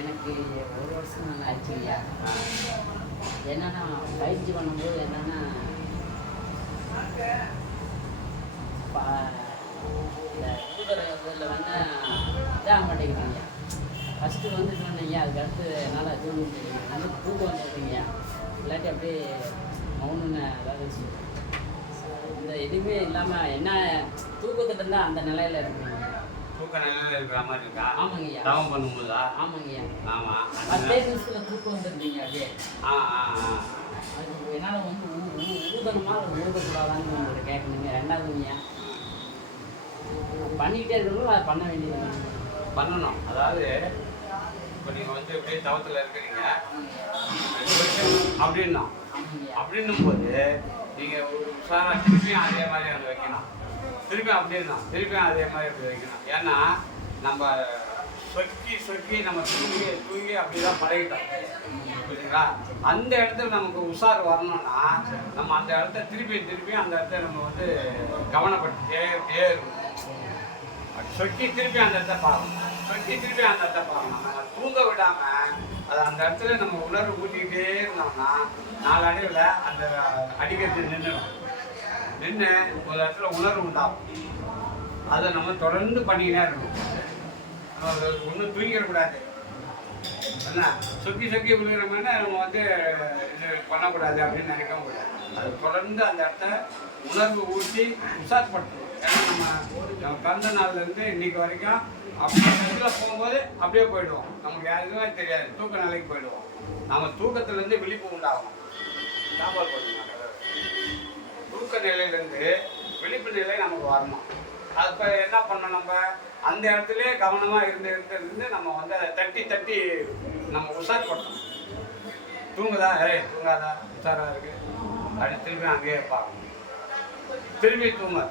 எனக்கு 1 வருஷம் நல்லா ஆச்சுங்கய்யா. என்னன்னா பயிற்சி பண்ணும்போது என்னன்னா இந்த ஊதரத்தில் வந்து இதாக மாட்டேங்குதுங்க. ஃபஸ்ட்டு வந்து சொன்னீங்க, அதுக்கடுத்து என்னால் தூக்கம் வந்துருக்குங்க. இல்லாட்டி அப்படியே மௌனன்னு அதாவது இந்த எதுவுமே இல்லாமல் என்ன தூக்கத்துட்டு இருந்தால் அந்த நிலையில் இருக்குங்க. தூக்க நிலையில் இருக்கிற மாதிரி இருக்கா? ஆமாங்கய்யா. தவம் பண்ணும்போதா? ஆமாங்கய்யா. ஆமாம். 10 நிமிஷத்தில் தூக்கம் வந்துருந்தீங்க அப்படியே. அது என்னால் வந்து ஊதணுமா ஊதக்கூடாதான்னு உங்களுக்கு கேட்கணுங்க. 2வதுங்கய்யா பண்ணிக்கிட்டே இருக்கணும், அதை பண்ண வேண்டியது பண்ணணும். அதாவது இப்போ நீங்கள் வந்து எப்படியே தவத்தில் இருக்கிறீங்க அப்படின்னும் போது நீங்கள் ஒரு உஷாராக திருப்பியும் அதே மாதிரி அதை வைக்கணும். திருப்பியும் அதே மாதிரி அப்படி வைக்கணும். ஏன்னா நம்ம சொக்கி நம்ம தூங்கி அப்படி தான் பழகிட்டோம். புரியுதுங்களா? அந்த இடத்துல நமக்கு உஷார் வரணும்னா நம்ம அந்த இடத்த திருப்பியும் அந்த இடத்த நம்ம வந்து கவனப்படுத்திட்டே இருக்கணும். சொக்கி திருப்பி அந்த இடத்த பார்க்கணும். நம்ம தூங்க விடாமல் அது அந்த இடத்துல நம்ம உணர்வு ஊட்டிக்கிட்டே இருந்தோம்னா நாளடைவில் அந்த அடிக்கிறது நின்று ஒரு இடத்துல உணர்வு உண்டாகும். அதை நம்ம தொடர்ந்து பண்ணிக்கிட்டே இருக்கணும். ஒன்றும் தூங்கிடக்கூடாது. என்ன சொக்கி விழுகிற மாதிரி நம்ம வந்து இது பண்ணக்கூடாது அப்படின்னு நினைக்கவும் கூடாது. அது தொடர்ந்து அந்த இடத்த உணர்வு ஊட்டி உற்சாகப்படுத்தணும். ஏன்னா நம்ம பிறந்த நாள்லேருந்து இன்னைக்கு வரைக்கும் அப்படியே இடத்துல போகும்போது அப்படியே போயிடுவோம். நமக்கு யாருக்குமே தெரியாது, தூக்க நிலைக்கு போயிடுவோம். நம்ம தூக்கத்துலேருந்து விழிப்பு உண்டாகும். சாப்பாடு போடுங்க. தூக்க நிலையிலேருந்து விழிப்பு நிலை நமக்கு வரணும். அது இப்போ என்ன பண்ணணும், நம்ம அந்த இடத்துலயே கவனமாக இருந்து நம்ம வந்து அதை தட்டி நம்ம உஷார்படுத்தணும். தூங்குதா? தூங்காதா? உஷாராக இருக்குது அப்படி திருப்பி அங்கேயே பார்க்கணும்.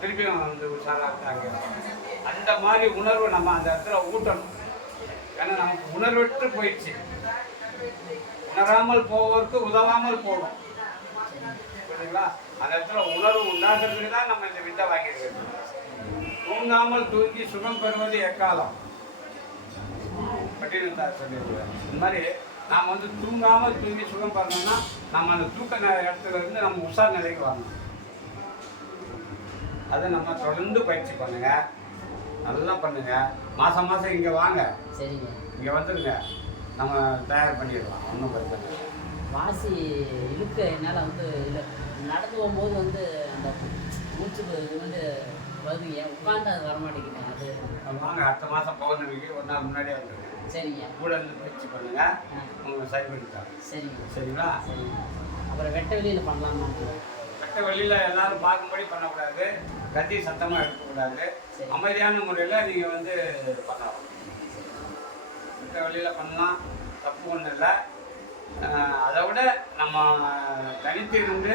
திருப்பியும் வந்து உஷாராக இருக்குது அங்கேயே பார்க்கணும். அந்த மாதிரி உணர்வு நம்ம அந்த இடத்துல ஊட்டணும். ஏன்னா நமக்கு உணர்வற்று போயிடுச்சு. உணராமல் போவதற்கு உதவாமல் போகணும். புரியுதுங்களா? அந்த இடத்துல உணர்வு உண்டாகிறதுக்கு தான் நம்ம இந்த வித்தை வாங்கியிருக்கோம். தூங்காமல் தூங்கி சுகம் பெறுவது எக்காலம் பட்டியல் சொல்லியிருக்கேன். இந்த மாதிரி நாம் வந்து தூங்காமல் தூங்கி சுகம் பெறணும்னா நம்ம அந்த தூக்க இடத்துல இருந்து நம்ம உஷார் நிலைக்கு வரணும். அதை நம்ம தொடர்ந்து பயிற்சி பண்ணுங்க, நல்லா பண்ணுங்க. மாதம் இங்கே வாங்க. சரிங்க. இங்கே வந்துடுங்க, நம்ம தயார் பண்ணிடலாம். ஒன்றும் பிரச்சனை இல்லை. வாசி இழுக்க என்னால் வந்து இல்லை நடந்து போகும்போது வந்து அந்த மூச்சு இது வந்து வருதுங்க, உட்காந்து அது வரமாட்டேங்குது. அது வாங்க, அடுத்த மாதம் பௌர்ணமிக்கு ஒரு நாள் முன்னாடியே வந்துடுங்க. சரிங்க. கூட இருந்து பயிற்சி பண்ணுங்க, உங்களை சரி பண்ணிட்டாங்க. சரிங்களா? சரிங்க. அப்புறம் வெட்ட வெளியில் பண்ணலாமா? வெட்ட வெளியில் எல்லாரும் பார்க்கும்படி பண்ணக்கூடாது, கத்தி சத்தமாக எடுக்கக்கூடாது. அமைதியான முறையில் நீங்கள் வந்து பண்ணலாம். வெட்ட வெளியில் பண்ணலாம், தப்பு ஒன்றும் இல்லை. அதை விட நம்ம தனித்து இருந்து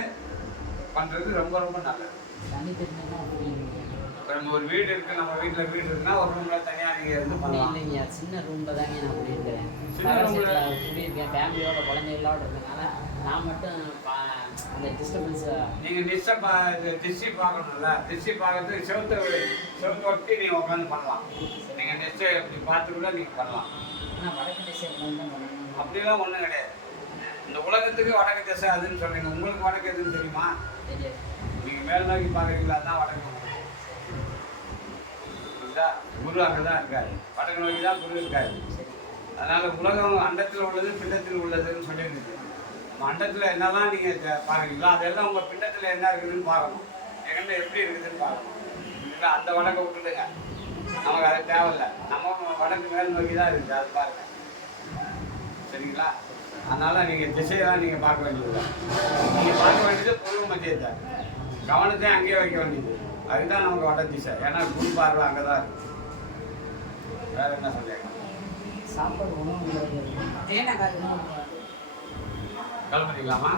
பண்ணுறது ரொம்ப நல்லது. இப்போ நம்ம ஒரு வீடு இருக்குது, நம்ம வீட்டில் வீடு இருக்குன்னா ஒரு ரூமில் தனியாக நீங்கள் இருந்து பண்ணலாம். இல்லைங்க, சின்ன ரூமில் தாங்க நான் குடியிருக்கிறேன். சின்ன ரூமில் குடியிருக்கேன், ஃபேமிலியோட குழந்தைகளோட இருக்கனால நான் மட்டும் அந்த டிஸ்டர்பன்ஸை நீங்கள் டிஸ்டி பார்க்கணும்ல. டிஸ்டி பார்க்கறதுக்கு செவத்தை ஒட்டி நீங்கள் உட்காந்து பண்ணலாம். நீங்கள் டிஸ்டை இப்படி பார்த்து கூட நீங்கள் பண்ணலாம். ஆனால் வடக்கு திசை பண்ணணும் அப்படிலாம் ஒன்றும் கிடையாது. இந்த உலகத்துக்கு வடக்கு திசை அதுன்னு சொல்கிறீங்க. உங்களுக்கு வடக்கு எதுன்னு தெரியுமா? தெரியாது. நீங்கள் மேல் நோக்கி பார்க்குறீங்களா? தான் வடக்கு. குரு அங்கே தான் இருக்காரு, வடக்கு நோக்கி தான் குரு இருக்காரு. அதனால் உலகம் அண்டத்தில் உள்ளது பிண்டத்தில் உள்ளதுன்னு சொல்லியிருக்கு. அண்டத்தில் என்னெல்லாம் நீங்கள் பார்க்குறீங்களோ அதெல்லாம் உங்கள் பிண்டத்தில் என்ன இருக்குதுன்னு பார்க்கணும். எங்கே எப்படி இருக்குதுன்னு பார்க்கணும். இல்லை அந்த வடக்கை விட்டுடுங்க, நமக்கு அது தேவையில்லை. நம்ம வடக்கு மேல் நோக்கி தான் இருக்குது, அது பாருங்கள். சரிங்களா? அதனால் நீங்கள் திசையெல்லாம் நீங்கள் பார்க்க வேண்டியது. நீங்கள் பார்க்க வேண்டியது பூர்வ மத்தியத்தை, கவனத்தை அங்கேயே வைக்க வேண்டியது. அதுதான் நமக்கு வட திசை. ஏன்னா குரு பார்வை அங்கே தான் இருக்குது. வேறு என்ன சொல்லியிருக்கோம்? சாப்பாடு உணவு கிளம்பிக்கலாமா?